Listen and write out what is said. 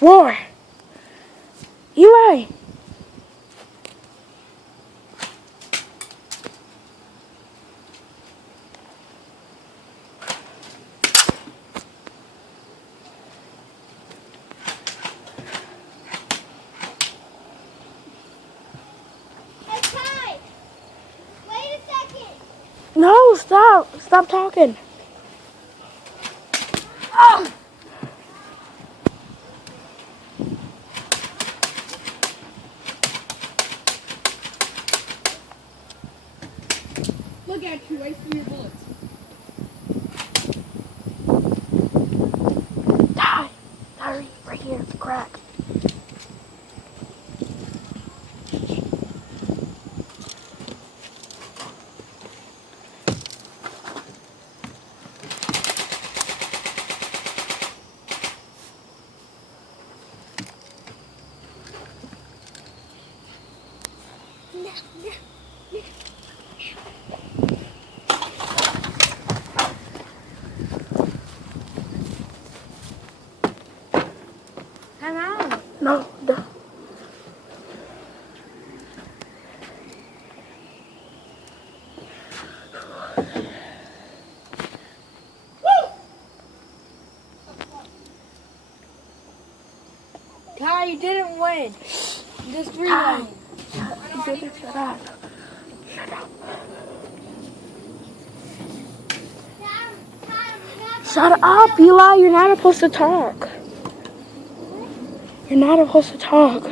Roar. Eli. Hey, Kai. Wait a second. No, stop. Stop talking. Oh. Look at you, wasting your bullets. Die. Die right here. It's a crack. Come out. No. No. Kai, you didn't win. Just Kai. rewind. Shut up. Shut up. Shut up, Eli. You're not supposed to talk. You're not supposed to talk.